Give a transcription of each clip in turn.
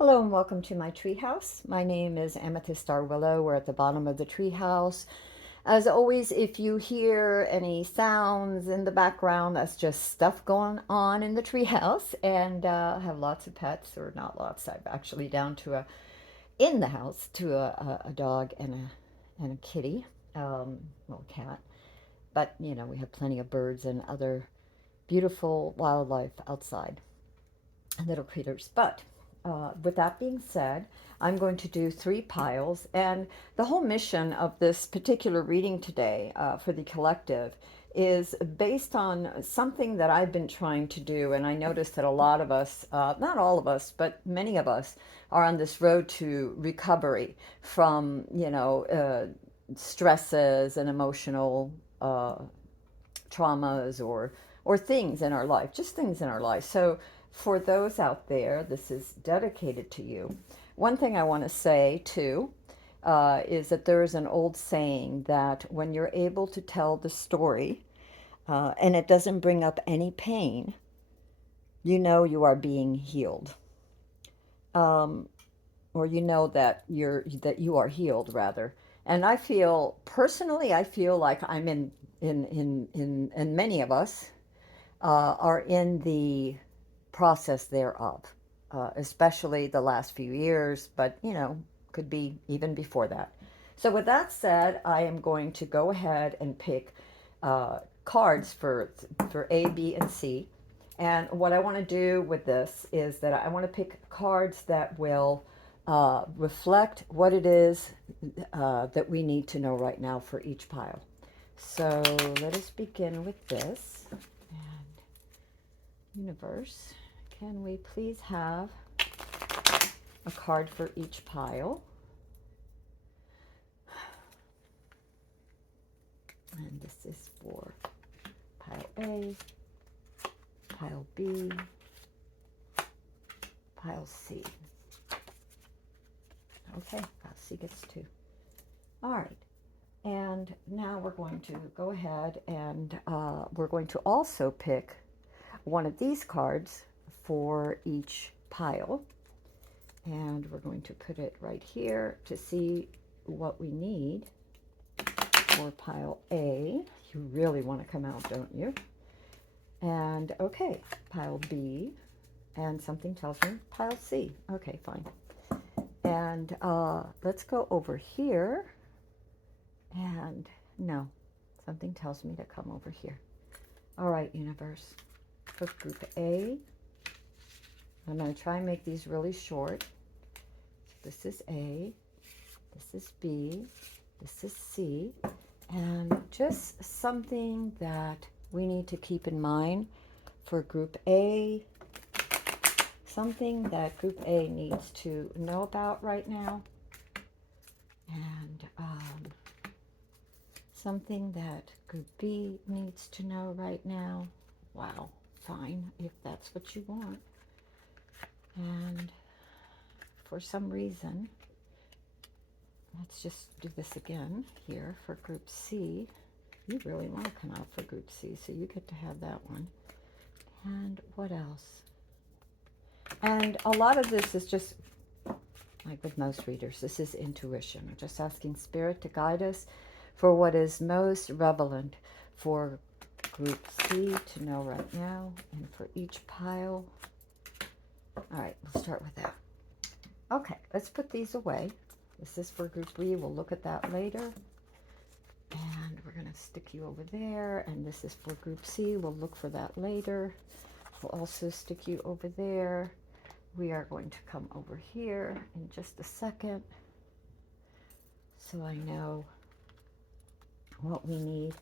Hello and welcome to my treehouse. My name is Amethyst Star Willow. We're at the bottom of the treehouse. As always, if you hear any sounds in the background, that's just stuff going on in the treehouse. And I have lots of pets, or not lots. I've actually down to in the house to a dog and a kitty, well, cat. But we have plenty of birds and other beautiful wildlife outside, little critters. But with that being said, I'm going to do three piles. And the whole mission of this particular reading today for the collective is based on something that I've been trying to do. And I noticed that a lot of us, not all of us, but many of us, are on this road to recovery from, stresses and emotional traumas or things in our life, just things in our life. So for those out there, this is dedicated to you. One thing I want to say too is that there is an old saying that when you're able to tell the story and it doesn't bring up any pain, you know you are being healed. Um, or you know that you are healed rather. And I feel personally, I feel like I'm in many of us are in the process thereof, especially the last few years, but could be even before that. So, with that said, I am going to go ahead and pick cards for A, B, and C. And what I want to do with this is that I want to pick cards that will reflect what it is that we need to know right now for each pile. So let us begin with this. And universe, can we please have a card for each pile? And this is for pile A, pile B, pile C. Okay, pile C gets two. All right. And now we're going to go ahead and we're going to also pick one of these cards for each pile. And we're going to put it right here to see what we need for pile A. You really want to come out, don't you? And okay, pile B. And something tells me pile C. Okay, fine. And let's go over here. And no, something tells me to come over here. All right, universe. For group A, I'm going to try and make these really short. This is A, this is B, this is C, and just something that we need to keep in mind for group A, something that group A needs to know about right now, and something that group B needs to know right now. Wow, fine, if that's what you want. And for some reason, let's just do this again here for group C. You really want to come out for group C, so you get to have that one. And what else? And a lot of this is just, like with most readers, this is intuition. We're just asking Spirit to guide us for what is most relevant for group C to know right now, and for each pile. All right, we'll start with that. Okay, let's put these away. This is for group B. We'll look at that later. And we're going to stick you over there. And this is for group C. We'll look for that later. We'll also stick you over there. We are going to come over here in just a second, so I know what we need.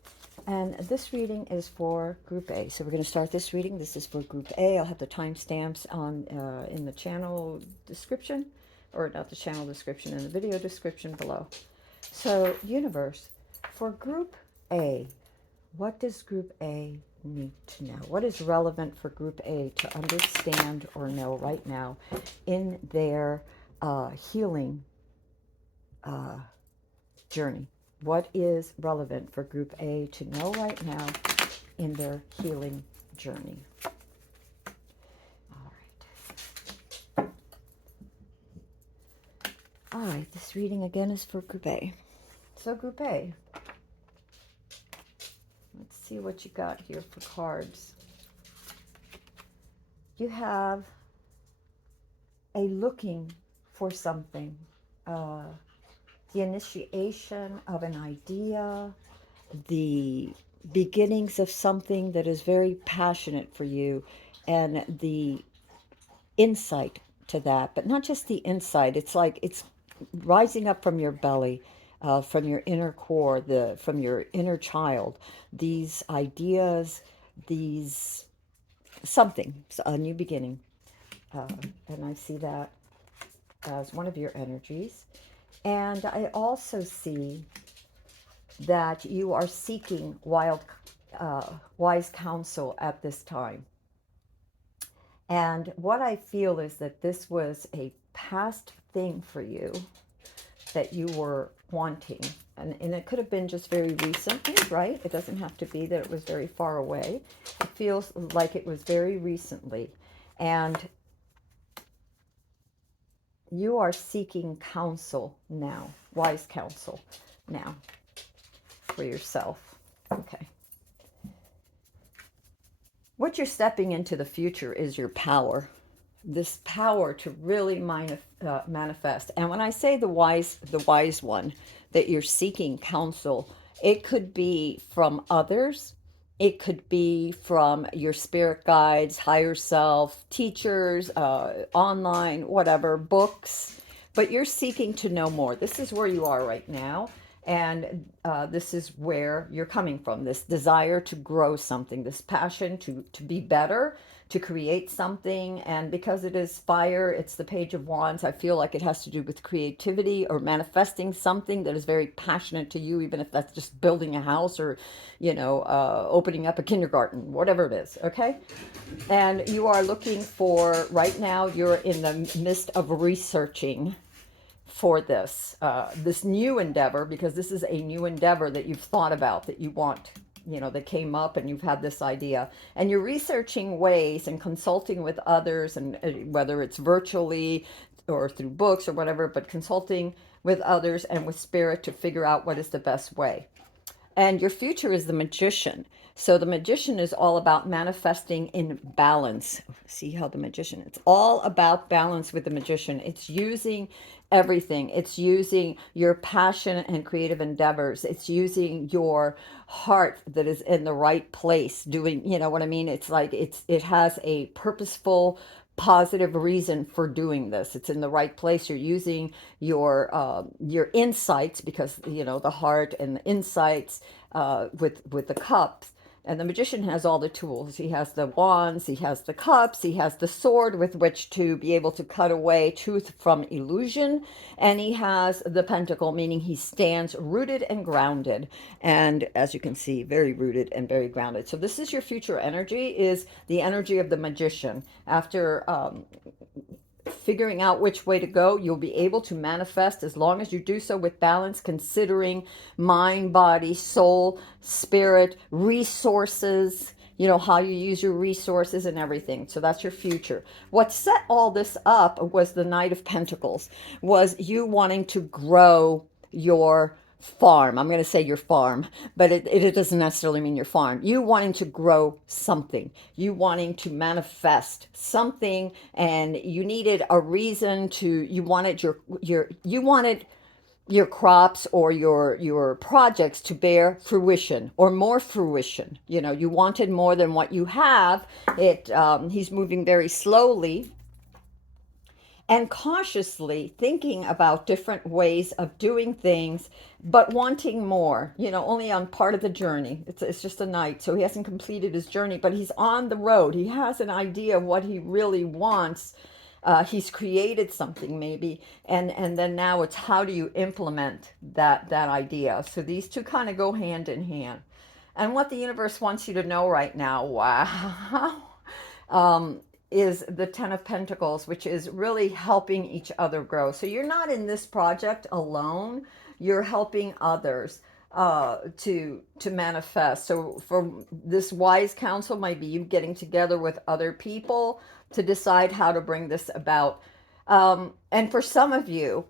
And this reading is for group A. So we're going to start this reading. This is for group A. I'll have the timestamps on in the channel description, or not the channel description, in the video description below. So universe, for group A, what does group A need to know? What is relevant for group A to understand or know right now in their healing journey? What is relevant for group A to know right now in their healing journey? All right. All right, this reading again is for Group A. So Group A, let's see what you got here for cards. You have a looking for something, the initiation of an idea, the beginnings of something that is very passionate for you, and the insight to that. But not just the insight, it's like it's rising up from your belly, from your inner core, from your inner child. These ideas, these something, a new beginning. And I see that as one of your energies. And I also see that you are seeking wise counsel at this time. And what I feel is that this was a past thing for you that you were wanting. And it could have been just very recently, right? It doesn't have to be that it was very far away. It feels like it was very recently. And you are seeking counsel now, wise counsel now for yourself. Okay. What you're stepping into the future is your power. This power to really manifest. And when I say the wise one, that you're seeking counsel, it could be from others. It could be from your spirit guides, higher self, teachers, online, whatever, books. But you're seeking to know more. This is where you are right now. And this is where you're coming from, this desire to grow something, this passion to be better, to create something. And because it is fire, it's the Page of Wands, I feel like it has to do with creativity or manifesting something that is very passionate to you, even if that's just building a house or, opening up a kindergarten, whatever it is, okay? And you are looking for, right now, you're in the midst of researching for this new endeavor, because this is a new endeavor that you've thought about, that you want, that came up and you've had this idea, and you're researching ways and consulting with others, and whether it's virtually or through books or whatever, but consulting with others and with spirit to figure out what is the best way. And your future is the Magician. So the Magician is all about manifesting in balance. See how the Magician, it's all about balance with the Magician. It's using everything. It's using your passion and creative endeavors. It's using your heart that is in the right place, doing, you know what I mean? It's like it has a purposeful, positive reason for doing this. It's in the right place. You're using your insights, because the heart and the insights, with the cups. And the Magician has all the tools. He has the wands, he has the cups, he has the sword with which to be able to cut away truth from illusion, and he has the pentacle, meaning he stands rooted and grounded. And as you can see, very rooted and very grounded. So this is your future energy, is the energy of the Magician. After figuring out which way to go, you'll be able to manifest, as long as you do so with balance, considering mind, body, soul, spirit, resources, how you use your resources and everything. So that's your future. What set all this up was the Knight of Pentacles, was you wanting to grow your farm. I'm going to say your farm, but it doesn't necessarily mean your farm. You wanting to grow something, you wanting to manifest something, and you needed a reason to, you wanted you wanted your crops or your projects to bear fruition, or more fruition. You wanted more than what you have. He's moving very slowly and cautiously thinking about different ways of doing things, but wanting more, only on part of the journey. It's just a night, so he hasn't completed his journey, but he's on the road. He has an idea of what he really wants. He's created something maybe, and then now it's how do you implement that idea. So these two kind of go hand in hand. And what the universe wants you to know right now, wow, is the Ten of Pentacles, which is really helping each other grow. So you're not in this project alone. You're helping others to manifest. So for this wise counsel might be you getting together with other people to decide how to bring this about. And for some of you,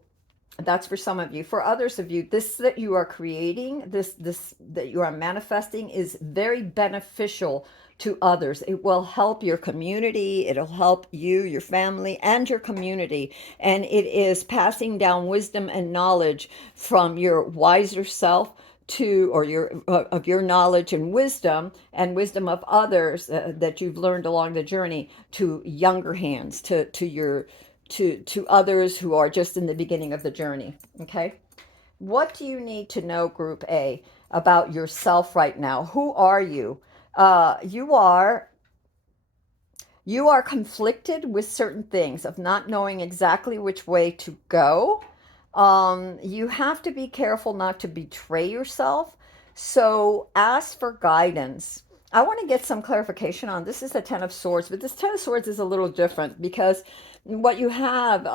That's for some of you. For others of you, this that you are creating, this that you are manifesting is very beneficial to others. It will help your community, it'll help you, your family, and your community. And it is passing down wisdom and knowledge from your wiser self to, or your of your knowledge and wisdom of others that you've learned along the journey, to younger hands, to your to others who are just in the beginning of the journey. Okay, what do you need to know, Group A, about yourself right now? Who are you? Uh, you are conflicted with certain things, of not knowing exactly which way to go. You have to be careful not to betray yourself. So ask for guidance. I want to get some clarification on this. Is the Ten of Swords, but this Ten of Swords is a little different because what you have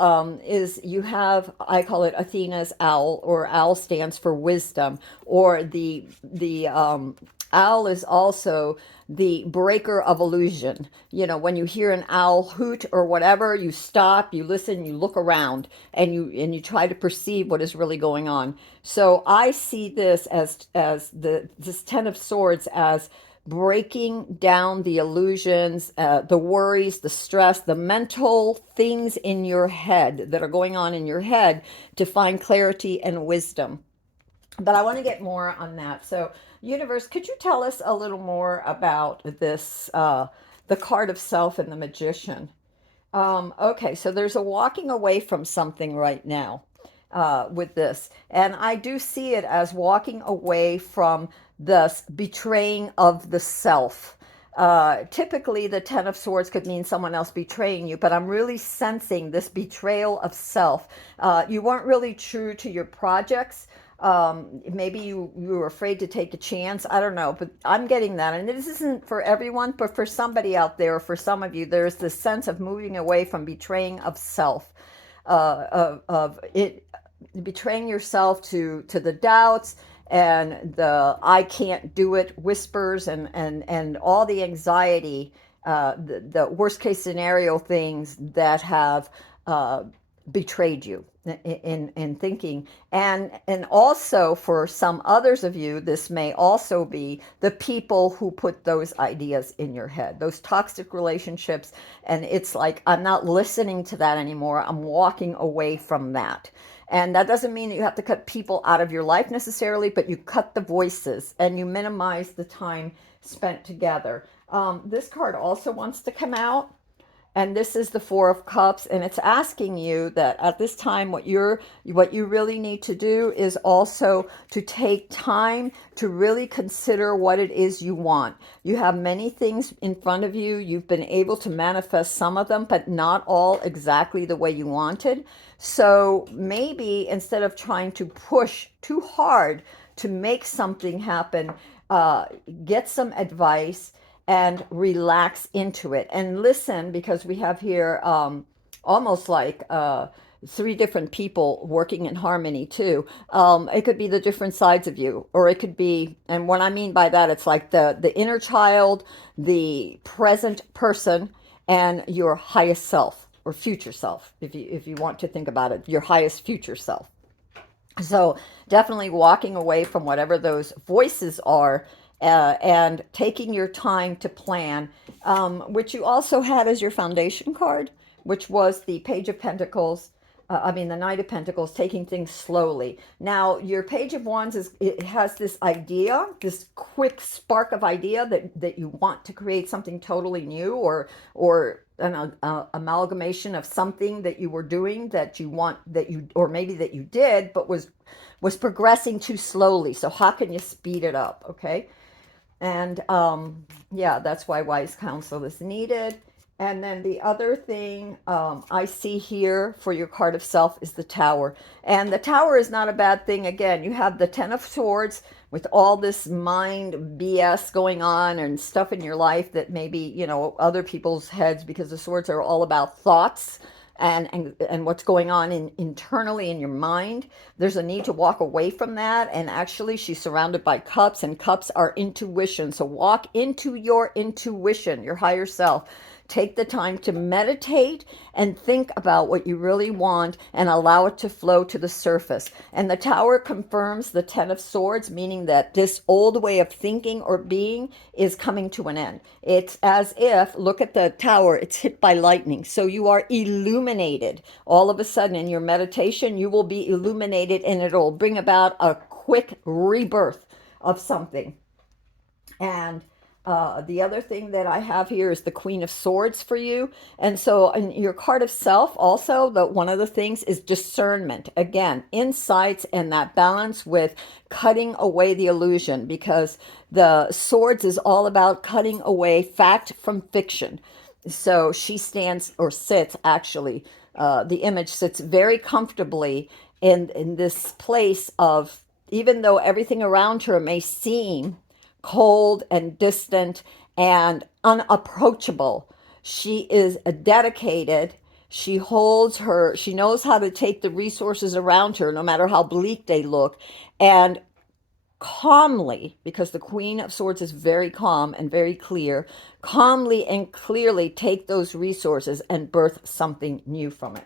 is you have, I call it Athena's owl, or owl stands for wisdom, or the owl is also the breaker of illusion. You know, when you hear an owl hoot or whatever, you stop, you listen, you look around, and you try to perceive what is really going on. So I see this as this Ten of Swords as breaking down the illusions, the worries, the stress, the mental things in your head that are going on in your head, to find clarity and wisdom. But I want to get more on that. So, universe, could you tell us a little more about this, the card of self and the magician? Okay, so there's a walking away from something right now with this. And I do see it as walking away from the betraying of the self. Typically, the Ten of Swords could mean someone else betraying you, but I'm really sensing this betrayal of self. You weren't really true to your projects. Maybe you were afraid to take a chance. I don't know, but I'm getting that. And this isn't for everyone, but for somebody out there, for some of you, there's this sense of moving away from betraying of self, of it, betraying yourself to the doubts and the I can't do it whispers, and all the anxiety, the worst case scenario things that have betrayed you in thinking. And also, for some others of you, this may also be the people who put those ideas in your head, those toxic relationships. And it's like, I'm not listening to that anymore, I'm walking away from that. And that doesn't mean that you have to cut people out of your life necessarily, but you cut the voices and you minimize the time spent together. This card also wants to come out, and this is the Four of Cups, and it's asking you that at this time, what you really need to do is also to take time to really consider what it is you want. You have many things in front of you. You've been able to manifest some of them, but not all exactly the way you wanted. So maybe instead of trying to push too hard to make something happen, uh, get some advice and relax into it and listen, because we have here almost like three different people working in harmony too. It could be the different sides of you, or it could be, and what I mean by that, it's like the inner child, the present person, and your highest self or future self, if you want to think about it, your highest future self. So definitely walking away from whatever those voices are, and taking your time to plan, which you also had as your foundation card, which was the Page of Pentacles. I mean, the Knight of Pentacles, taking things slowly. Now, your Page of Wands it has this idea, this quick spark of idea that you want to create something totally new, or an amalgamation of something that you were doing that you want, that you, or maybe that you did, but was progressing too slowly. So how can you speed it up? Okay. And yeah, that's why wise counsel is needed. And then the other thing I see here for your card of self is the Tower. And the Tower is not a bad thing. Again, you have the Ten of Swords with all this mind BS going on and stuff in your life that maybe, other people's heads, because the swords are all about thoughts and what's going on internally in your mind. There's a need to walk away from that. And actually, she's surrounded by cups, and cups are intuition. So walk into your intuition, your higher self. Take the time to meditate and think about what you really want and allow it to flow to the surface. And the Tower confirms the Ten of Swords, meaning that this old way of thinking or being is coming to an end. It's as if, look at the Tower, it's hit by lightning. So you are illuminated. All of a sudden in your meditation, you will be illuminated and it'll bring about a quick rebirth of something. And the other thing that I have here is the Queen of Swords for you. And so in your card of self also, one of the things is discernment. Again, insights and that balance with cutting away the illusion, because the swords is all about cutting away fact from fiction. So she stands, or sits actually, the image sits very comfortably in this place of, even though everything around her may seem cold and distant and unapproachable, she is dedicated. She holds her, she knows how to take the resources around her, no matter how bleak they look, and calmly, because the Queen of Swords is very calm and very clear, calmly and clearly take those resources and birth something new from it.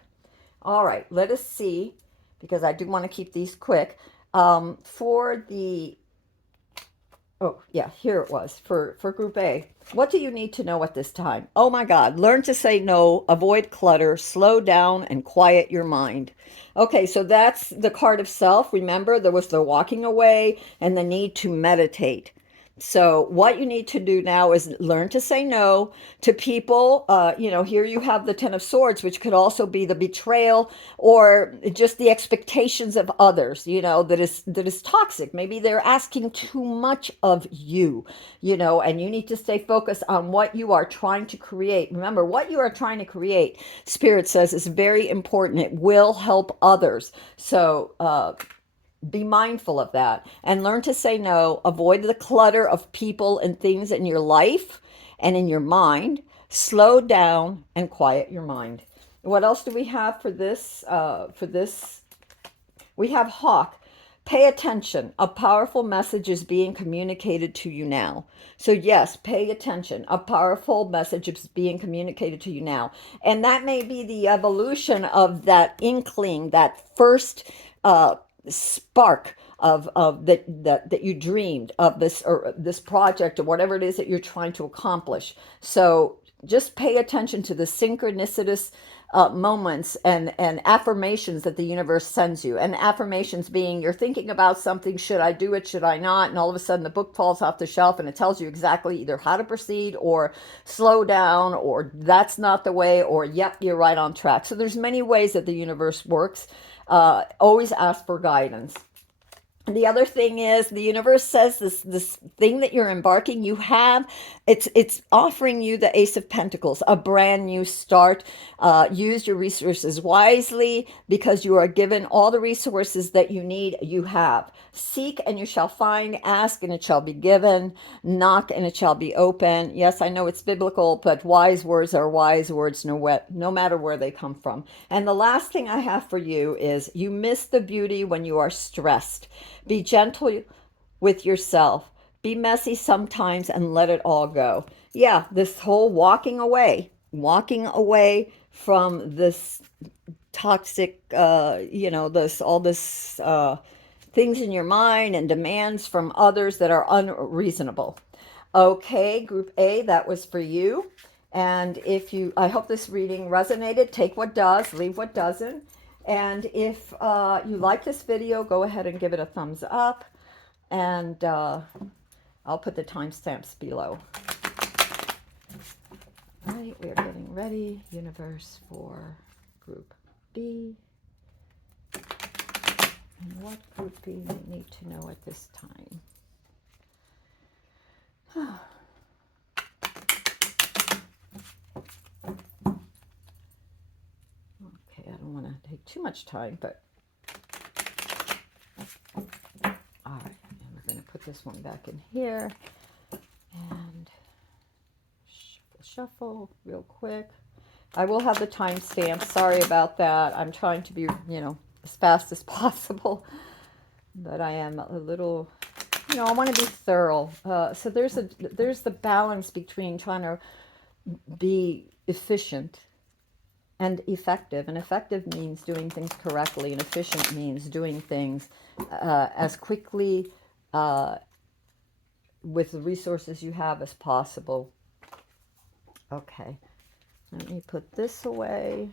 All right, let us see, because I do want to keep these quick. For the Oh, yeah, here it was for Group A. What do you need to know at this time? Oh my God, learn to say no, avoid clutter, slow down, and quiet your mind. Okay, so that's the card of self. Remember, there was the walking away and the need to meditate. So what you need to do now is learn to say no to people. Here you have the Ten of Swords, which could also be the betrayal or just the expectations of others, that is toxic. Maybe they're asking too much of you, and you need to stay focused on what you are trying to create. Remember, what you are trying to create, Spirit says, is very important. It will help others. So, be mindful of that and learn to say no. Avoid the clutter of people and things in your life and in your mind. Slow down and quiet your mind. What else do we have for this? We have Hawk. Pay attention. A powerful message is being communicated to you now. So yes, pay attention. A powerful message is being communicated to you now. And that may be the evolution of that inkling, that first spark of that you dreamed of, this or this project or whatever it is that you're trying to accomplish. So just pay attention to the synchronicitous moments and affirmations that the universe sends you. And affirmations being, you're thinking about something, should I do it, should I not? And all of a sudden the book falls off the shelf and it tells you exactly either how to proceed or slow down, or that's not the way, or yep, you're right on track. So there's many ways that the universe works. Always ask for guidance. The other thing is, the universe says this thing that you're embarking, it's offering you the Ace of Pentacles, a brand new start. Use your resources wisely, because you are given all the resources that you need. You have. Seek and you shall find. Ask and it shall be given. Knock and it shall be open. Yes, I know it's biblical, but wise words are wise words no matter where they come from. And the last thing I have for you is, you miss the beauty when you are stressed. Be gentle with yourself. Be messy sometimes and let it all go. Yeah, this whole walking away from this toxic, things in your mind and demands from others that are unreasonable. Okay, Group A, that was for you. And I hope this reading resonated. Take what does, leave what doesn't. And if you like this video, go ahead and give it a thumbs up. And I'll put the timestamps below. All right, we are getting ready, universe, for Group B. And what Group B need to know at this time? Okay, I don't want to take too much time, but all right, and we're going to put this one back in here and shuffle real quick. I will have the timestamp. Sorry about that. I'm trying to be, as fast as possible, but I am a little, I want to be thorough. So there's the balance between trying to be efficient and effective. And effective means doing things correctly, and efficient means doing things as quickly with the resources you have as possible. Okay, let me put this away.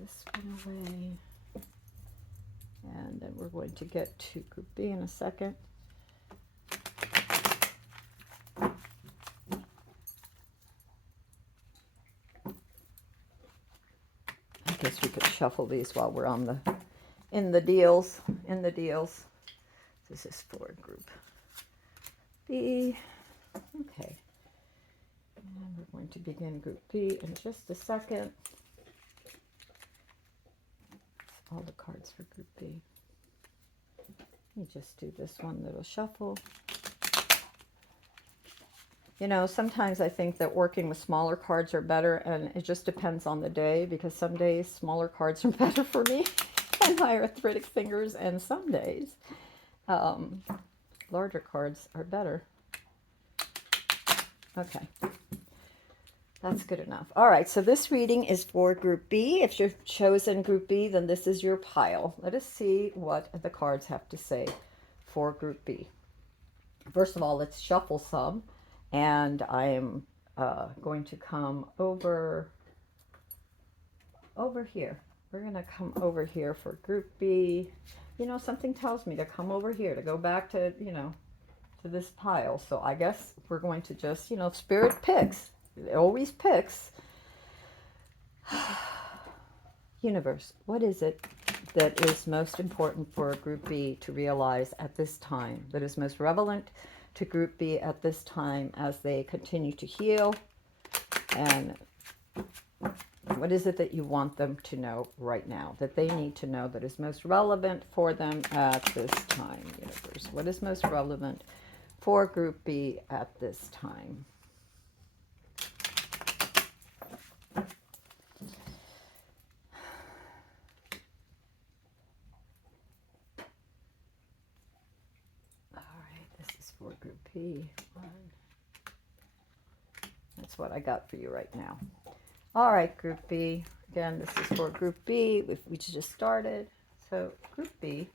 This one away. And then we're going to get to Group B in a second. I guess we could shuffle these while we're on in the deals. This is for Group B. Okay. And we're going to begin Group B in just a second. All the cards for Group B. Let me just do this one little shuffle. You know, sometimes I think that working with smaller cards are better, and it just depends on the day, because some days smaller cards are better for me and my arthritic fingers, and some days larger cards are better. Okay. That's good enough. All right, so this reading is for Group B. If you've chosen Group B, then this is your pile. Let us see what the cards have to say for Group B. First of all, let's shuffle some, and I am going to come over here. We're going to come over here for Group B. You know, something tells me to come over here, to go back to, you know, to this pile. So I guess we're going to just, you know, Spirit picks. It always picks. Universe, what is it that is most important for Group B to realize at this time, that is most relevant to Group B at this time as they continue to heal? And what is it that you want them to know right now, that they need to know, that is most relevant for them at this time? Universe, what is most relevant for Group B at this time? For Group B. That's what I got for you right now. All right, Group B. Again, this is for Group B. We just started. So Group B.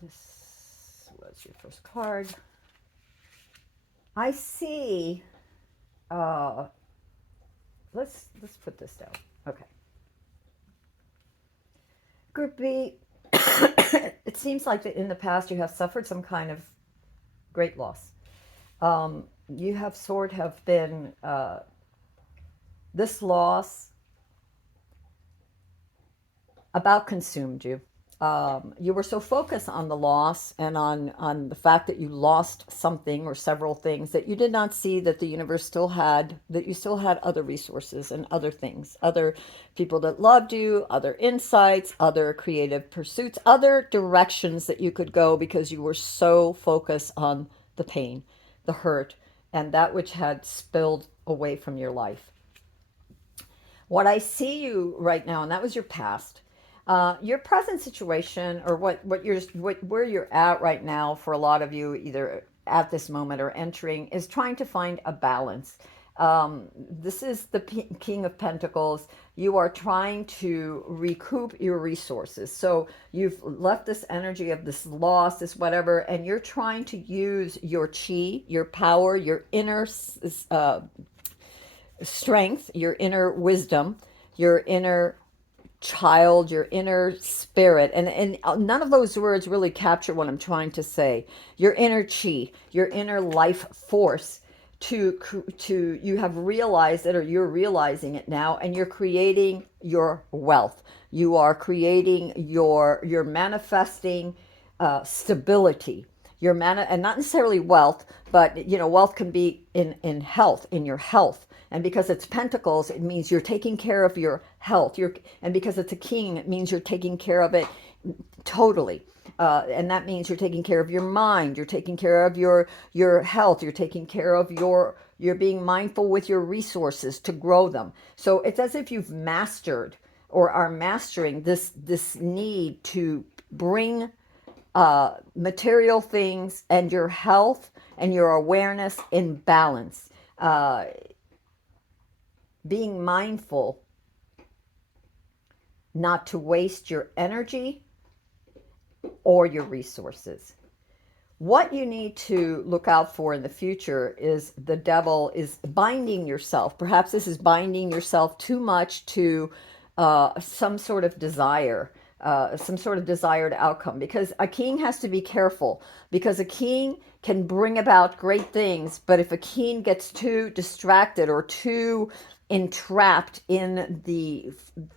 This was your first card. I see. Let's put this down. Okay. Group B. It seems like that in the past you have suffered some kind of great loss. You have been, this loss about consumed you. You were so focused on the loss and on the fact that you lost something or several things that you did not see that the universe that you still had other resources and other things, other people that loved you, other insights, other creative pursuits, other directions that you could go, because you were so focused on the pain, the hurt, and that which had spilled away from your life. What I see you right now, and that was your past. Your present situation, or where you're at right now, for a lot of you, either at this moment or entering, is trying to find a balance. This is the King of Pentacles. You are trying to recoup your resources. So you've left this energy of this loss, this whatever, and you're trying to use your chi, your power, your inner strength, your inner wisdom, your inner child, your inner spirit, and none of those words really capture what I'm trying to say. Your inner chi, your inner life force, to you have realized it, or you're realizing it now, and you're creating your wealth. You are creating you're manifesting stability. And not necessarily wealth, but wealth can be in health, in your health. And because it's pentacles, it means you're taking care of your health. And because it's a king, it means you're taking care of it totally. And that means you're taking care of your mind. You're taking care of your health. You're taking care of you're being mindful with your resources to grow them. So it's as if you've mastered, or are mastering, this need to bring material things and your health and your awareness in balance. Uh, Being mindful not to waste your energy or your resources. What you need to look out for in the future is the devil is binding yourself. Perhaps this is binding yourself too much to some sort of desire, some sort of desired outcome. Because a king has to be careful, because a king can bring about great things, but if a king gets too distracted or too entrapped in the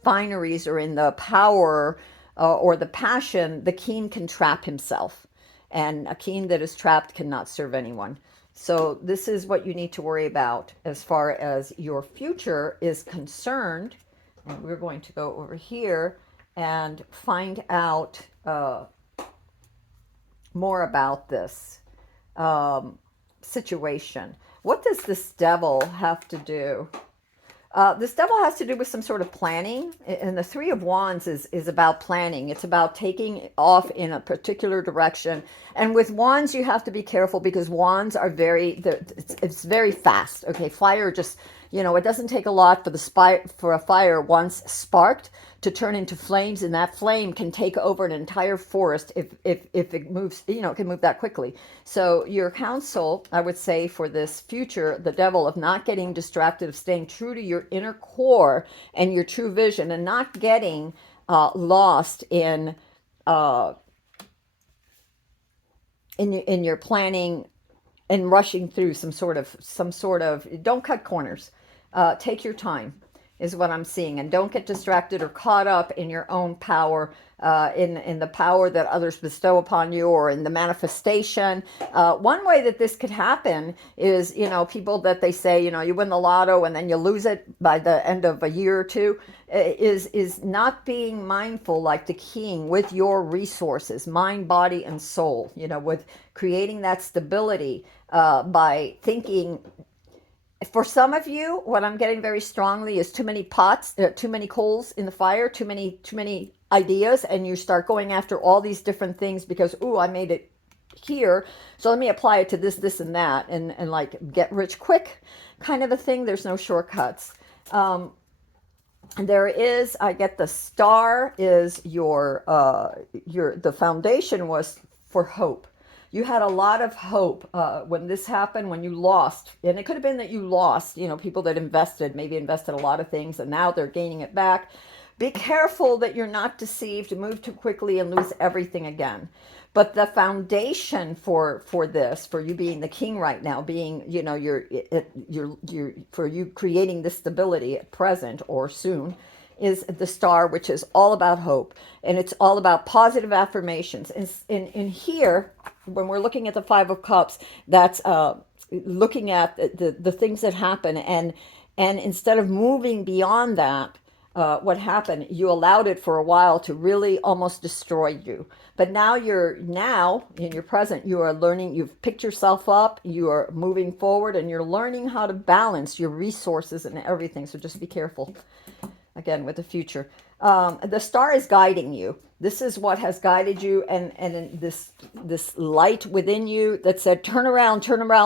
fineries or in the power or the passion, the king can trap himself, and a king that is trapped cannot serve anyone. So this is what you need to worry about as far as your future is concerned. And we're going to go over here and find out more about this situation. What does this devil have to do? This devil has to do with some sort of planning, and the Three of Wands is about planning. It's about taking off in a particular direction. And with wands, you have to be careful because wands are it's very fast. Okay, fire just, it doesn't take a lot for a fire once sparked to turn into flames, and that flame can take over an entire forest if it moves, it can move that quickly. So your counsel, I would say, for this future, the devil, of not getting distracted, of staying true to your inner core and your true vision, and not getting lost in your planning and rushing through some sort of. Don't cut corners. Take your time is what I'm seeing, and don't get distracted or caught up in your own power, in the power that others bestow upon you, or in the manifestation. One way that this could happen is, people that they say, you win the lotto and then you lose it by the end of a year or two, is not being mindful like the king with your resources, mind, body, and soul, with creating that stability by thinking. For some of you, what I'm getting very strongly is too many pots, too many coals in the fire, too many ideas, and you start going after all these different things because, ooh, I made it here, so let me apply it to this, and that, and like get rich quick kind of a thing. There's no shortcuts. There is, I get the star is the foundation was for hope. You had a lot of hope when this happened, when you lost. And it could have been that you lost, people that maybe invested a lot of things, and now they're gaining it back. Be careful that you're not deceived, move too quickly, and lose everything again. But the foundation for this, for you being the king right now, being, for you creating this stability at present or soon, is the star, which is all about hope, and it's all about positive affirmations. And in here, when we're looking at the Five of Cups, that's looking at the things that happen, and instead of moving beyond that, what happened, you allowed it for a while to really almost destroy you. But now in your present, you are learning, you've picked yourself up, you are moving forward, and you're learning how to balance your resources and everything. So just be careful, again, with the future. The star is guiding you. This is what has guided you, and this light within you that said, turn around,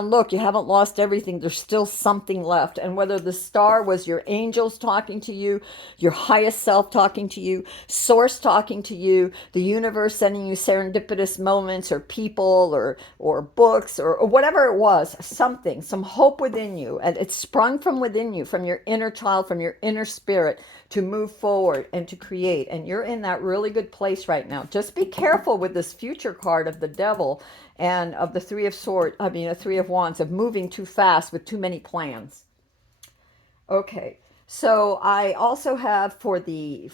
look, you haven't lost everything. There's still something left. And whether the star was your angels talking to you, your highest self talking to you, source talking to you, the universe sending you serendipitous moments or people or books or whatever it was, some hope within you. And it sprung from within you, from your inner child, from your inner spirit, to move forward and to create. And you're in that really good place right now. Just be careful with this future card of the devil and of the Three of Wands, of moving too fast with too many plans. Okay, so I also have for your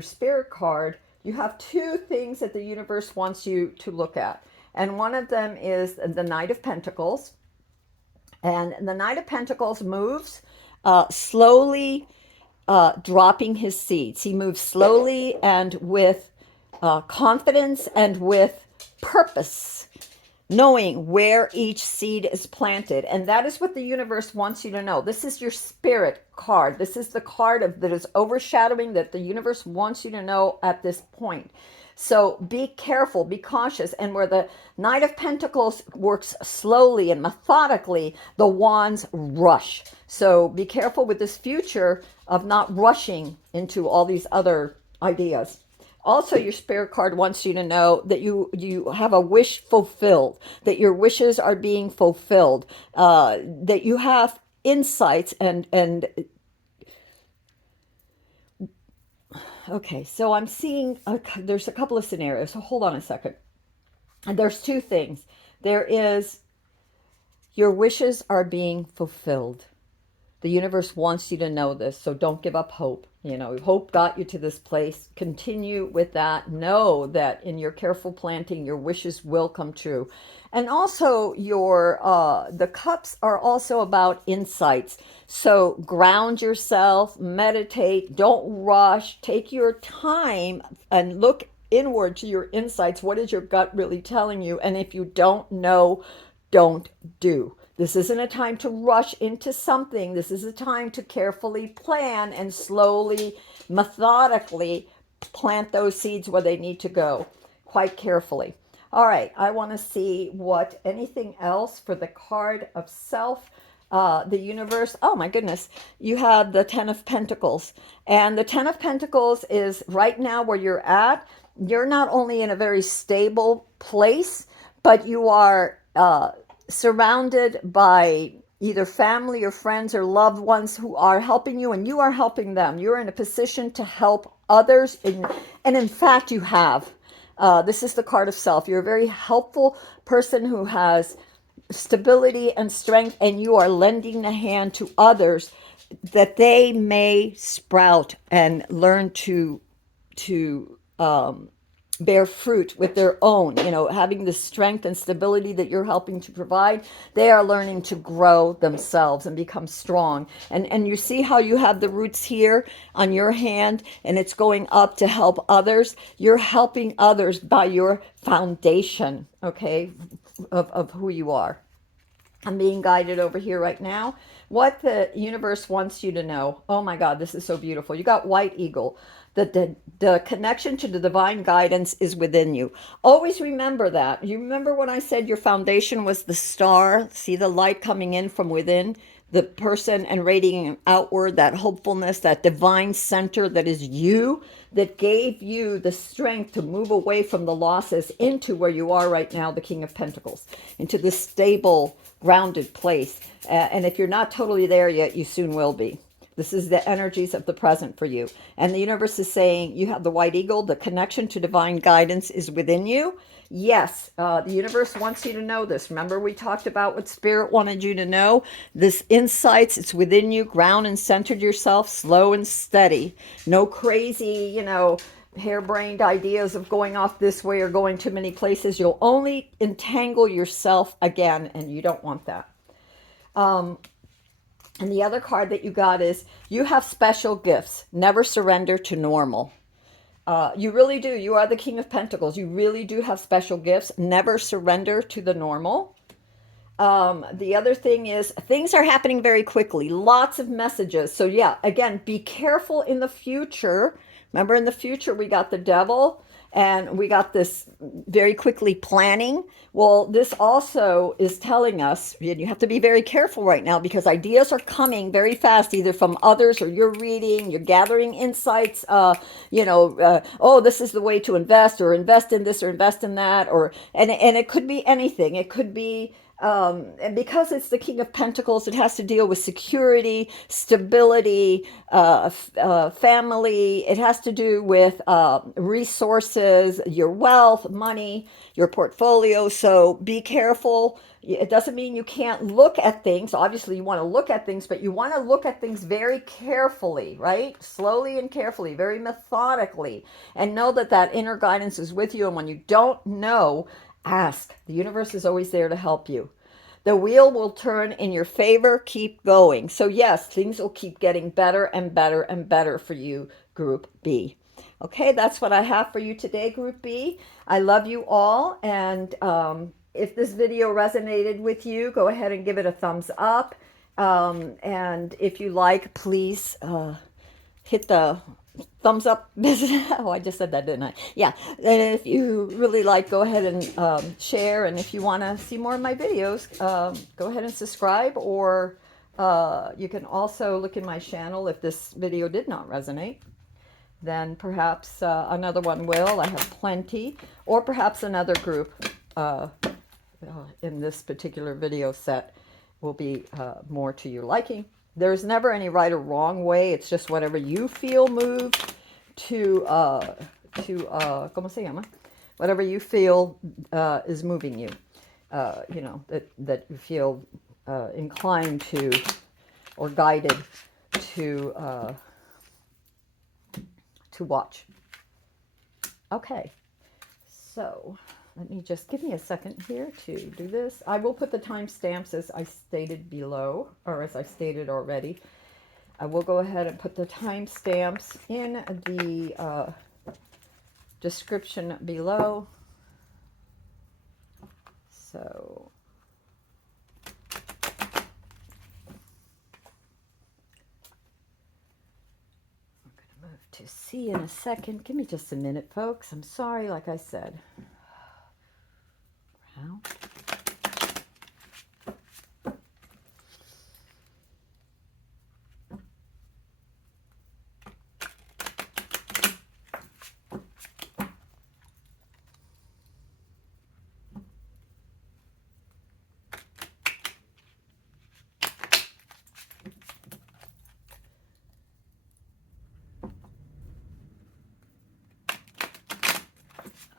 spirit card, you have two things that the universe wants you to look at. And one of them is the Knight of Pentacles. And the Knight of Pentacles moves slowly, dropping his seeds. He moves slowly and with confidence and with purpose, knowing where each seed is planted. And that is what the universe wants you to know. This is your spirit card. This is the card that is overshadowing, that the universe wants you to know at this point. So be careful, be cautious. And where the Knight of Pentacles works slowly and methodically, the Wands rush. So be careful with this future of not rushing into all these other ideas. Also, your spirit card wants you to know that you have a wish fulfilled, that your wishes are being fulfilled, that you have insights and okay. So I'm seeing there's a couple of scenarios. So hold on a second. And there's two things. There is your wishes are being fulfilled. The universe wants you to know this, so don't give up hope. Hope got you to this place. Continue with that. Know that in your careful planting, your wishes will come true. And also, the cups are also about insights. So ground yourself, meditate, don't rush, take your time, and look inward to your insights. What is your gut really telling you? And if you don't know, don't do. This isn't a time to rush into something. This is a time to carefully plan and slowly, methodically plant those seeds where they need to go, quite carefully. All right, I want to see what anything else for the card of self, the universe. Oh my goodness, you have the Ten of Pentacles. And the Ten of Pentacles is right now where you're at. You're not only in a very stable place, but you are surrounded by either family or friends or loved ones who are helping you, and you are helping them. You're in a position to help others, and in fact, you have. This is the card of self. You're a very helpful person who has stability and strength, and you are lending a hand to others that they may sprout and learn to bear fruit with their own, having the strength and stability that you're helping to provide. They are learning to grow themselves and become strong. And you see how you have the roots here on your hand and it's going up to help others. You're helping others by your foundation, okay, of who you are. I'm being guided over here right now. What the universe wants you to know. Oh my God, this is so beautiful. You got White Eagle. The connection to the divine guidance is within you. Always remember that. You remember when I said your foundation was the star? See the light coming in from within the person and radiating outward, that hopefulness, that divine center that is you, that gave you the strength to move away from the losses into where you are right now, the King of Pentacles, into this stable, grounded place. And if you're not totally there yet, you soon will be. This is the energies of the present for you. And the universe is saying you have the White Eagle. The connection to divine guidance is within you. Yes, the universe wants you to know this. Remember we talked about what Spirit wanted you to know? This insights, it's within you. Ground and centered yourself, slow and steady. No crazy, harebrained ideas of going off this way or going too many places. You'll only entangle yourself again, and you don't want that. And the other card that you got is you have special gifts. Never surrender to normal. You really do. You are the King of Pentacles. You really do have special gifts. Never surrender to the normal. The other thing is things are happening very quickly. Lots of messages. So yeah, again, be careful in the future. Remember in the future, we got the Devil and we got this very quickly planning. Well, this also is telling us, and you have to be very careful right now because ideas are coming very fast, either from others or you're reading, you're gathering insights, oh, this is the way to invest or invest in this or invest in that, and it could be anything. It could be, and because it's the King of Pentacles, it has to deal with security, stability, family. It has to do with resources, your wealth, money, your portfolio. So be careful. It doesn't mean you can't look at things. Obviously, you want to look at things, but you want to look at things very carefully, right? Slowly and carefully, very methodically, and know that that inner guidance is with you. And when you don't know, ask. The universe is always there to help you. The wheel will turn in your favor. Keep going. So yes, things will keep getting better and better and better for you, Group B. Okay, that's what I have for you today, Group B. I love you all. And if this video resonated with you, go ahead and give it a thumbs up. And if you like, please hit the thumbs up. Oh, I just said that, didn't I? Yeah. And if you really like, go ahead and share. And if you want to see more of my videos, go ahead and subscribe. Or you can also look in my channel if this video did not resonate. Then perhaps another one will. I have plenty. Or perhaps another group in this particular video set will be more to your liking. There's never any right or wrong way. It's just whatever you feel moved to ¿cómo se llama? Whatever you feel is moving you. You know, that you feel inclined to or guided to watch. Okay, so let me just give me a second here to do this. I will put the timestamps as I stated below, or as I stated already. I will go ahead and put the timestamps in the description below. So I'm going to move to C in a second. Give me just a minute, folks. I'm sorry, like I said. Round.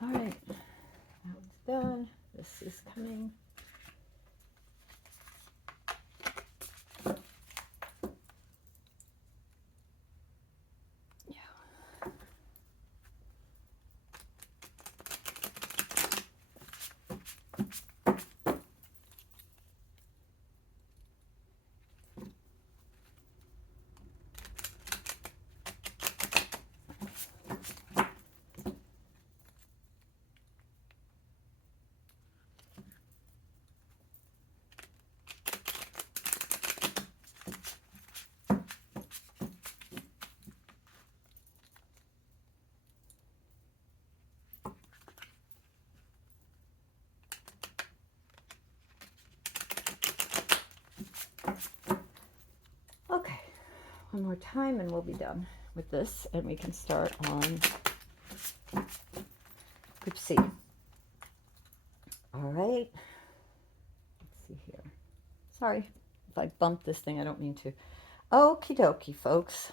All right, that one's done. This is coming. Okay, one more time and we'll be done with this, and we can start on group C. All right, let's see here. Sorry if I bumped this thing, I don't mean to. Okie dokie, folks.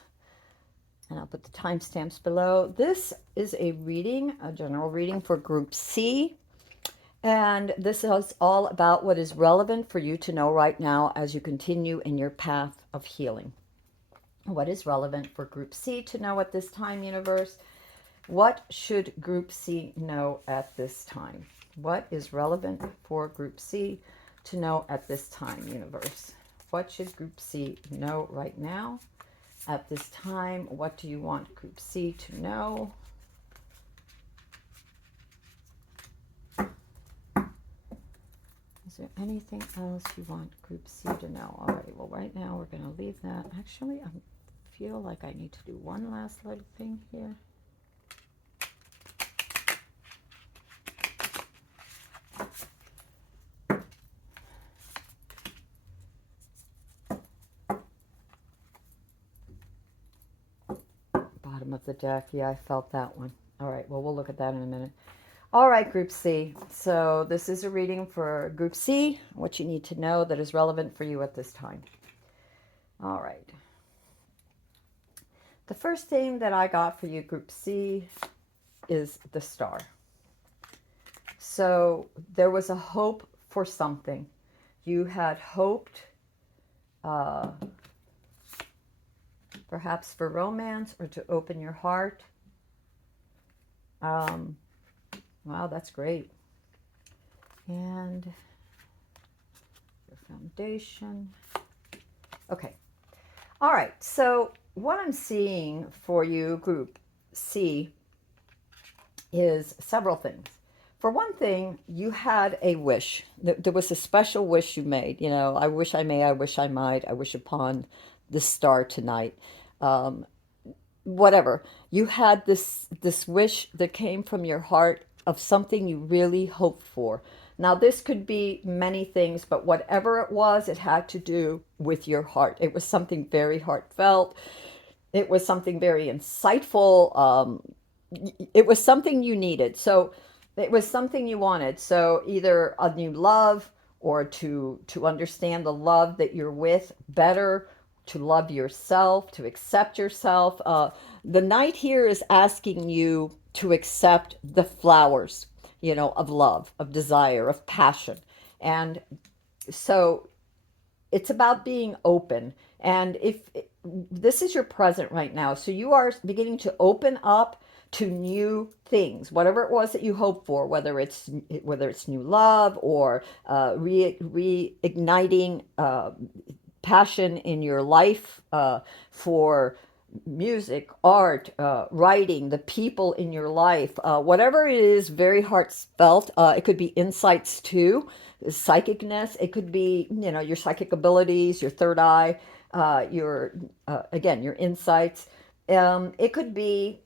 And I'll put the timestamps below. This is a reading, a general reading for group C. And this is all about what is relevant for you to know right now as you continue in your path of healing. What is relevant for Group C to know at this time, universe? What should Group C know at this time? What is relevant for Group C to know at this time, universe? What should Group C know right now at this time? What do you want Group C to know? Is there anything else you want Group C to know? All right, well, right now we're going to leave that. Actually, I feel like I need to do one last little thing here. Bottom of the deck. Yeah, I felt that one. All right, well, we'll look at that in a minute. All right, Group C. So this is a reading for Group C, what you need to know that is relevant for you at this time. All right. The first thing that I got for you, Group C, is the Star. So there was a hope for something. You had hoped perhaps for romance or to open your heart. Wow, that's great. And your foundation. Okay. All right. So what I'm seeing for you, Group C, is several things. For one thing, you had a wish. There was a special wish you made. You know, I wish I may, I wish I might, I wish upon the star tonight. whatever, you had this wish that came from your heart of something you really hoped for. Now this could be many things, but whatever it was, it had to do with your heart. It was something very heartfelt. It was something very insightful. It was something you needed. So it was something you wanted. So either a new love, or to understand the love that you're with better, to love yourself, to accept yourself. The knight here is asking you to accept the flowers, of love, of desire, of passion. And so it's about being open. And if this is your present right now, so you are beginning to open up to new things, whatever it was that you hope for, whether it's new love, or reigniting passion in your life, for music, art, writing, the people in your life, whatever it is, very heartfelt. It could be insights too, psychicness. It could be, your psychic abilities, your third eye, your, again, your insights. It could be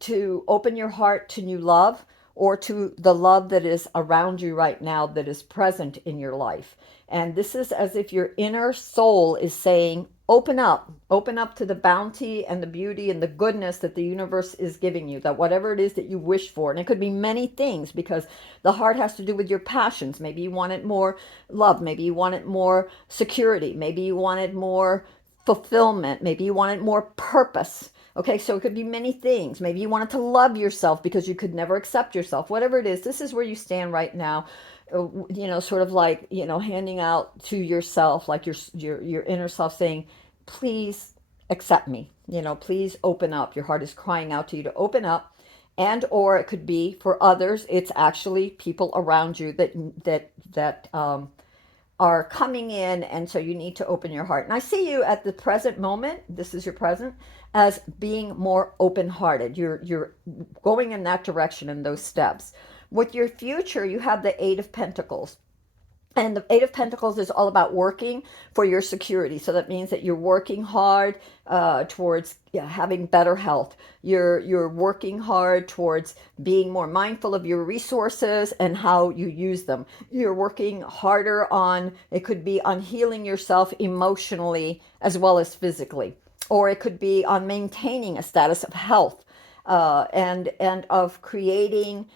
to open your heart to new love, or to the love that is around you right now, that is present in your life. And this is as if your inner soul is saying, open up to the bounty and the beauty and the goodness that the universe is giving you, that whatever it is that you wish for. And it could be many things, because the heart has to do with your passions. Maybe you wanted more love. Maybe you wanted more security. Maybe you wanted more fulfillment. Maybe you wanted more purpose. Okay, so it could be many things. Maybe you wanted to love yourself because you could never accept yourself. Whatever it is, this is where you stand right now. Sort of like, handing out to yourself, like your inner self saying, please accept me. Please open up. Your heart is crying out to you to open up. And or it could be for others, it's actually people around you that are coming in, and so you need to open your heart. And I see you at the present moment, this is your present, as being more open-hearted. You're going in that direction, in those steps. With your future, you have the Eight of Pentacles. And the Eight of Pentacles is all about working for your security. So that means that you're working hard towards having better health. You're working hard towards being more mindful of your resources and how you use them. You're working harder on, it could be on healing yourself emotionally as well as physically. Or it could be on maintaining a status of health, and of creating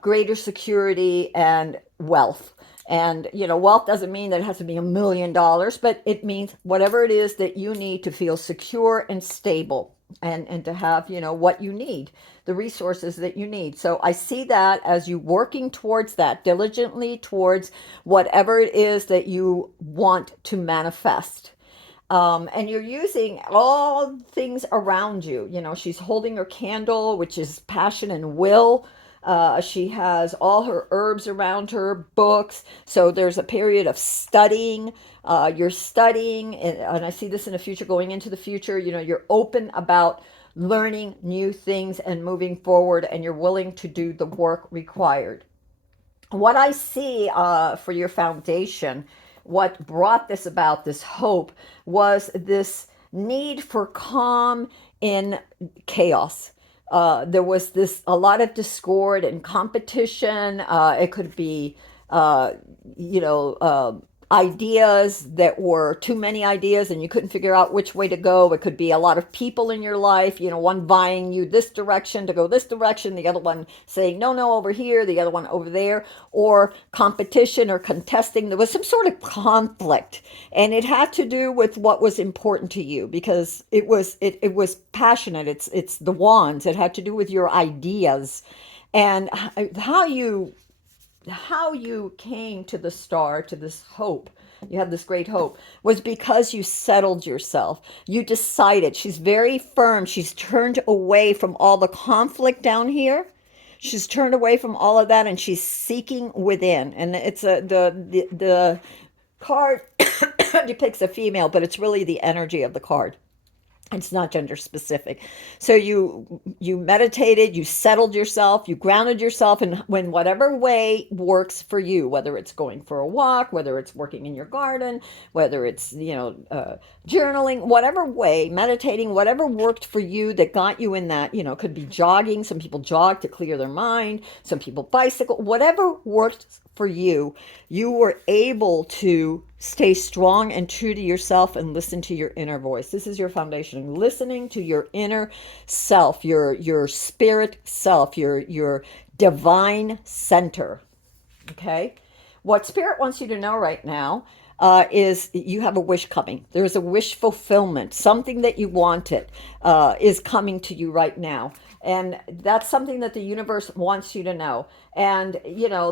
greater security and wealth. And, wealth doesn't mean that it has to be $1 million, but it means whatever it is that you need to feel secure and stable, and to have, what you need, the resources that you need. So I see that as you working towards that diligently, towards whatever it is that you want to manifest. And you're using all things around you. She's holding her candle, which is passion and will. She has all her herbs around her, books. So there's a period of studying. You're studying, and I see this in the future, going into the future. You're open about learning new things and moving forward, and you're willing to do the work required. What I see for your foundation, what brought this about, this hope, was this need for calm in chaos. There was a lot of discord and competition. It could be, you know, ideas that were too many ideas and you couldn't figure out which way to go. It could be a lot of people in your life, one vying you this direction to go this direction, the other one saying, no, no, over here, the other one over there, or competition or contesting. There was some sort of conflict, and it had to do with what was important to you, because it was passionate. It's the wands. It had to do with your ideas and how you came to the star, to this hope. You have this great hope, was because you settled yourself. You decided. She's very firm. She's turned away from all the conflict down here. She's turned away from all of that, and she's seeking within. And it's the card depicts a female, but it's really the energy of the card. It's not gender specific. So you meditated, you settled yourself, you grounded yourself, and when whatever way works for you, whether it's going for a walk, whether it's working in your garden, whether it's journaling, whatever way, meditating, whatever worked for you that got you in that, could be jogging. Some people jog to clear their mind. Some people bicycle. Whatever worked for you, you were able to stay strong and true to yourself and listen to your inner voice. This is your foundation. Listening to your inner self, your spirit self, your divine center. Okay? What spirit wants you to know right now is you have a wish coming. There's a wish fulfillment. Something that you wanted is coming to you right now. And that's something that the universe wants you to know. And,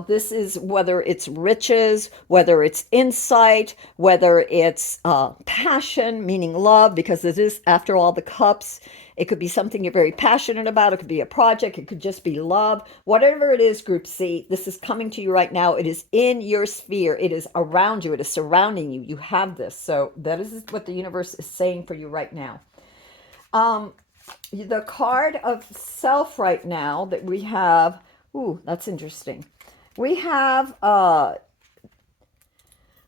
this is whether it's riches, whether it's insight, whether it's passion, meaning love, because it is, after all, the cups. It could be something you're very passionate about. It could be a project. It could just be love. Whatever it is, Group C, this is coming to you right now. It is in your sphere. It is around you. It is surrounding you. You have this. So that is what the universe is saying for you right now. Um, the card of self right now that we have, ooh, that's interesting. We have uh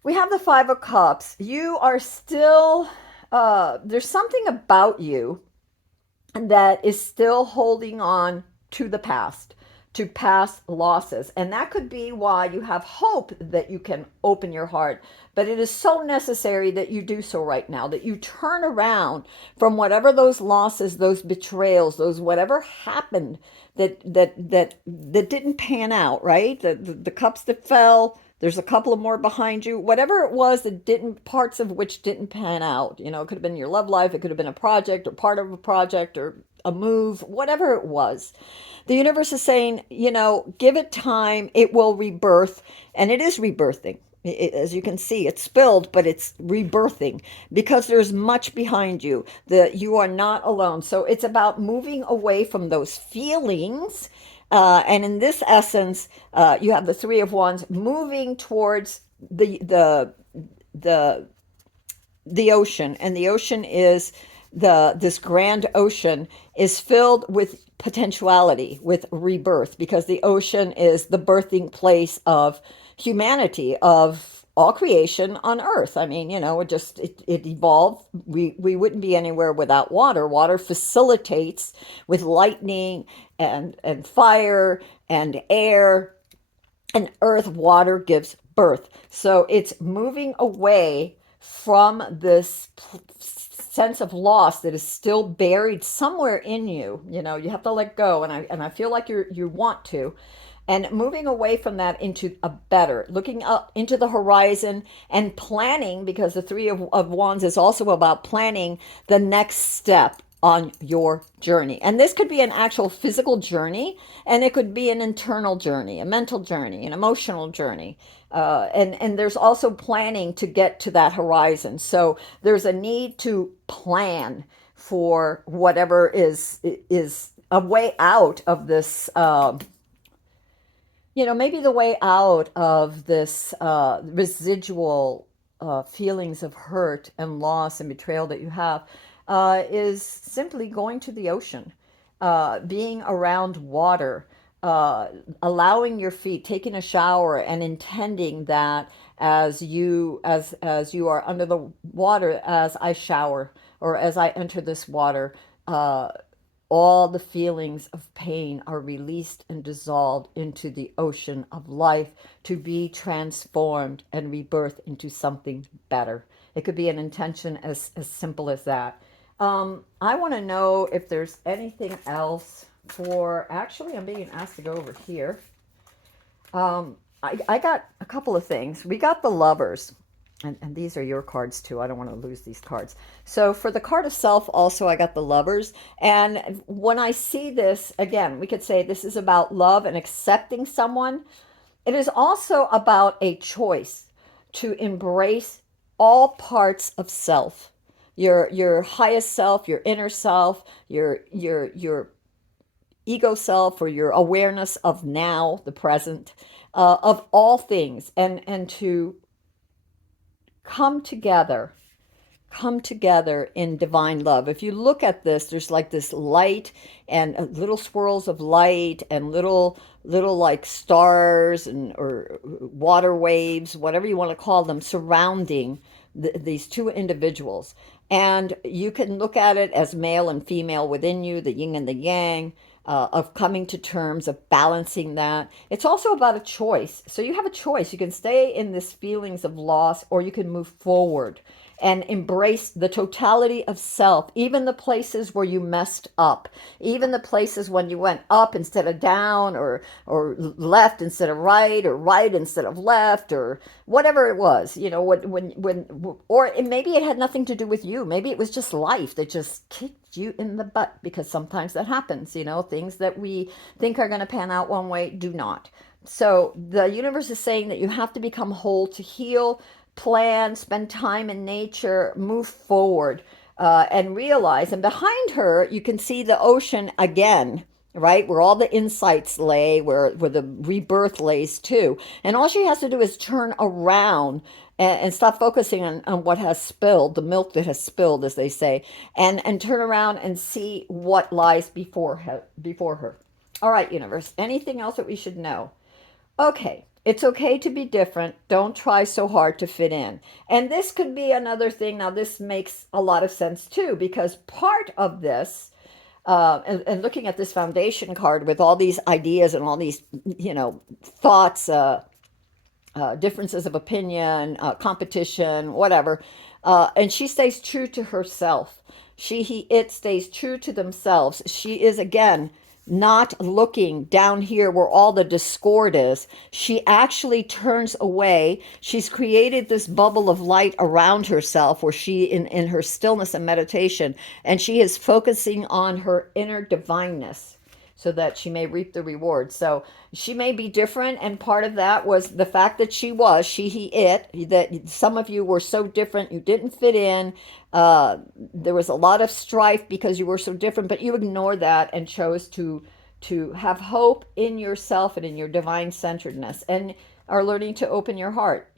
we have the 5 of Cups. You are still there's something about you that is still holding on to the past, to past losses. And that could be why you have hope that you can open your heart. But it is so necessary that you do so right now, that you turn around from whatever those losses, those betrayals, those whatever happened that didn't pan out, right? The cups that fell, there's a couple of more behind you. Whatever it was that didn't, parts of which didn't pan out. It could have been your love life, it could have been a project or part of a project or a move, whatever it was. The universe is saying, give it time, it will rebirth, and it is rebirthing. As you can see, it's spilled, but it's rebirthing because there's much behind you. That you are not alone. So it's about moving away from those feelings. And in this essence, you have the 3 of Wands moving towards the the ocean, and the ocean is this grand ocean is filled with potentiality, with rebirth, because the ocean is the birthing place of humanity, of all creation on earth. I mean, it evolved. We wouldn't be anywhere without water. Water facilitates with lightning and fire and air, and earth. Water gives birth. So it's moving away from this sense of loss that is still buried somewhere in you. You have to let go, and I feel like you want to, and moving away from that into a better, looking up into the horizon and planning, because the 3 of Wands is also about planning the next step on your journey. And this could be an actual physical journey, and it could be an internal journey, a mental journey, an emotional journey. And there's also planning to get to that horizon. So there's a need to plan for whatever is a way out of this. Maybe the way out of this residual feelings of hurt and loss and betrayal that you have is simply going to the ocean, being around water, allowing your feet, taking a shower, and intending that as you are under the water, as I shower or as I enter this water. All the feelings of pain are released and dissolved into the ocean of life to be transformed and rebirthed into something better. It could be an intention as simple as that. I want to know if there's anything else for, actually, I'm being asked to go over here. I got a couple of things. We got the Lovers. And these are your cards too. I don't want to lose these cards. So for the card of self, also, I got the Lovers. And when I see this, again, we could say this is about love and accepting someone. It is also about a choice to embrace all parts of self. Your highest self, your inner self, your ego self, or your awareness of now, the present, of all things, and to come together come together in divine love. If you look at this, there's like this light and little swirls of light and little like stars and or water waves, whatever you want to call them, surrounding these two individuals. And you can look at it as male and female within you, the yin and the yang, of coming to terms, of balancing that. It's also about a choice. So you have a choice. You can stay in this feelings of loss, or you can move forward and embrace the totality of self, even the places where you messed up, even the places when you went up instead of down, or left instead of right, or right instead of left, or whatever it was, you know, or maybe it had nothing to do with you. Maybe it was just life that just kicked you in the butt, because sometimes that happens, you know, things that we think are going to pan out one way do not. So the universe is saying that you have to become whole to heal, plan, spend time in nature, move forward, and realize. And behind her, you can see the ocean again, right? Where all the insights lay, where the rebirth lays too. And all she has to do is turn around and stop focusing on what has spilled, the milk that has spilled, as they say, and turn around and see what lies before her. All right, universe, anything else that we should know? Okay, it's okay to be different. Don't try so hard to fit in. And this could be another thing. Now, this makes a lot of sense too, because part of this, and looking at this foundation card with all these ideas and all these, you know, thoughts, differences of opinion, competition, whatever, and she stays true to herself. It stays true to themselves. She is, again, not looking down here where all the discord is. She actually turns away. She's created this bubble of light around herself where she, in her stillness and meditation, and she is focusing on her inner divineness so that she may reap the reward. So she may be different, and part of that was the fact that she, he, it, that some of you were so different, you didn't fit in. There was a lot of strife because you were so different, but you ignored that and chose to have hope in yourself and in your divine centeredness, and are learning to open your heart.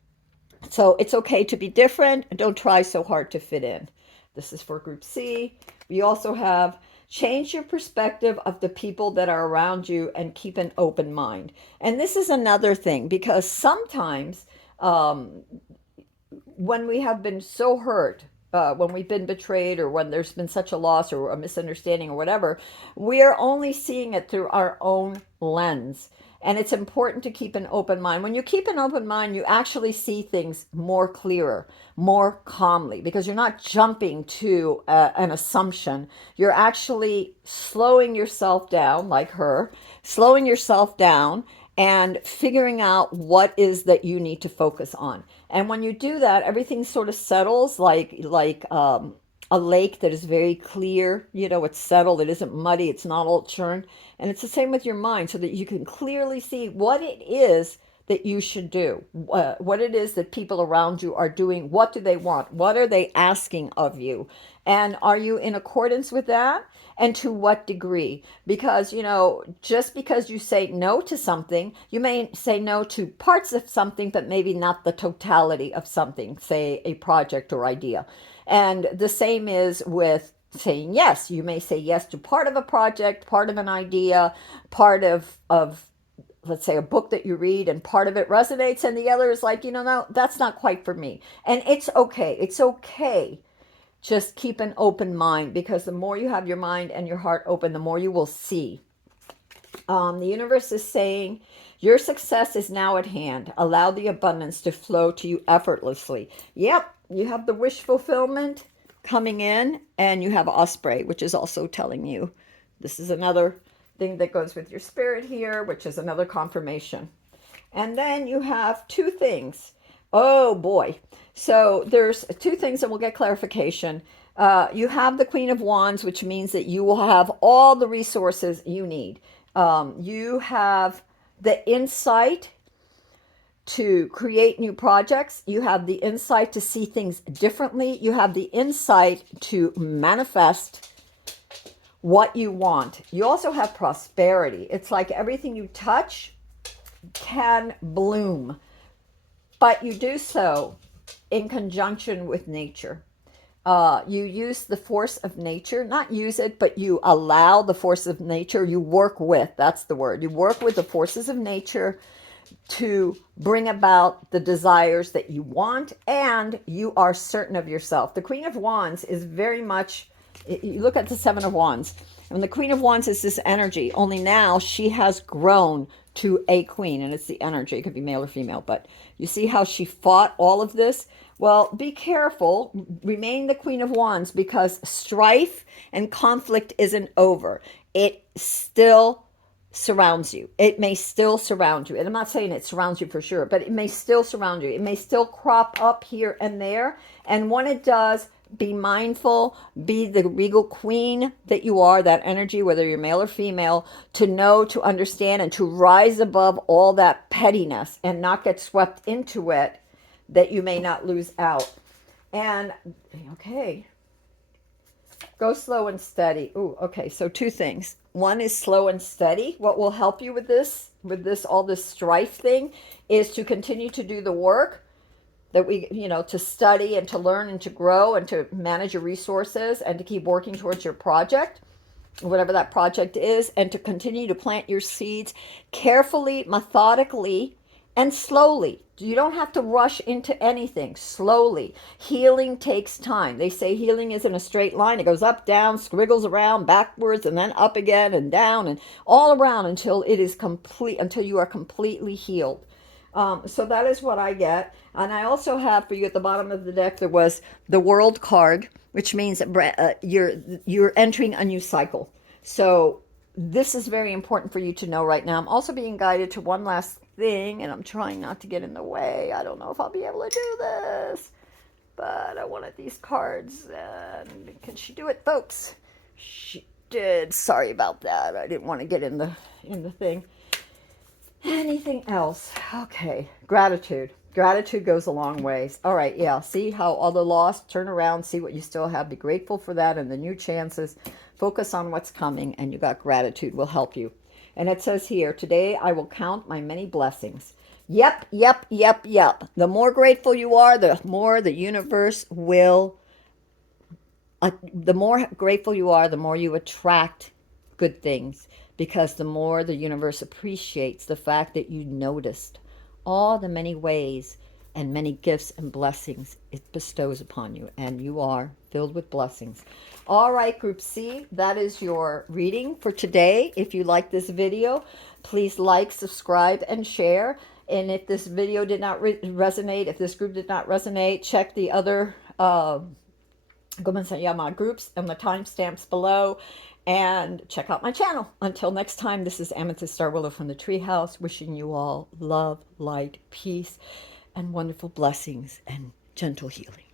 So it's okay to be different. Don't try so hard to fit in. This is for Group C. We also have change your perspective of the people that are around you and keep an open mind. And this is another thing, because sometimes when we have been so hurt, when we've been betrayed, or when there's been such a loss or a misunderstanding or whatever, we are only seeing it through our own lens. And it's important to keep an open mind. When you keep an open mind, you actually see things more clearer, more calmly, because you're not jumping to an assumption. You're actually slowing yourself down, like her, slowing yourself down and figuring out what is that you need to focus on. And when you do that, everything sort of settles like a lake that is very clear. You know, it's settled, it isn't muddy, it's not all churned. And it's the same with your mind, so that you can clearly see what it is that you should do, what it is that people around you are doing. What do they want? What are they asking of you? And are you in accordance with that? And to what degree? Because, you know, just because you say no to something, you may say no to parts of something, but maybe not the totality of something, say a project or idea. And the same is with saying yes. You may say yes to part of a project, part of an idea, part of let's say a book that you read, and part of it resonates, and the other is like, you know, no, that's not quite for me. And it's okay. It's okay. Just keep an open mind, because the more you have your mind and your heart open, the more you will see. The universe is saying your success is now at hand. Allow the abundance to flow to you effortlessly. Yep, you have the wish fulfillment coming in, and you have Osprey, which is also telling you this is another thing that goes with your spirit here, which is another confirmation. And then you have two things. Oh boy. So there's two things, and we'll get clarification. You have the Queen of Wands, which means that you will have all the resources you need. You have the insight to create new projects. You have the insight to see things differently. You have the insight to manifest what you want. You also have prosperity. It's like everything you touch can bloom, but you do so in conjunction with nature. You use the force of nature, not use it, but you allow the force of nature. You work with, that's the word. You work with the forces of nature to bring about the desires that you want, and you are certain of yourself. The Queen of Wands is very much, you look at the Seven of Wands, and the Queen of Wands is this energy, only now she has grown to a queen, and it's the energy. It could be male or female, but you see how she fought all of this? Well, be careful. Remain the Queen of Wands, because strife and conflict isn't over. It still surrounds you. It may still surround you. And I'm not saying it surrounds you for sure, but it may still surround you. It may still crop up here and there. And when it does, be mindful, be the regal queen that you are, that energy, whether you're male or female, to know, to understand, and to rise above all that pettiness and not get swept into it, that you may not lose out. And, okay. Go slow and steady. Ooh, okay. So two things. One is slow and steady. What will help you with this, all this strife thing, is to continue to do the work that we, to study and to learn and to grow and to manage your resources and to keep working towards your project, whatever that project is, and to continue to plant your seeds carefully, methodically, and slowly. You don't have to rush into anything. Slowly. Healing takes time. They say healing isn't a straight line. It goes up, down, squiggles around, backwards, and then up again and down and all around until it is complete, until you are completely healed. So that is what I get. And I also have for you at the bottom of the deck, there was the World card, which means that you're entering a new cycle. So this is very important for you to know right now. I'm also being guided to one last thing, and I'm trying not to get in the way. I don't know if I'll be able to do this, but I wanted these cards. And can she do it, folks? She did. Sorry about that. I didn't want to get in the thing. Anything else? Okay. Gratitude. Gratitude goes a long ways. All right. Yeah. See how all the loss, turn around, see what you still have. Be grateful for that and the new chances. Focus on what's coming, and you got gratitude will help you. And it says here, today I will count my many blessings. Yep, yep, yep, yep. The more grateful you are, the more the universe will, the more grateful you are, the more you attract good things, because the more the universe appreciates the fact that you noticed all the many ways and many gifts and blessings it bestows upon you, and you are filled with blessings. All right, Group C, that is your reading for today. If you like this video, please like, subscribe, and share. And if this video did not resonate, if this group did not resonate, check the other groups and the timestamps below, and check out my channel. Until next time, this is Amethyst Starwillow from the Treehouse, wishing you all love, light, peace, and wonderful blessings and gentle healing.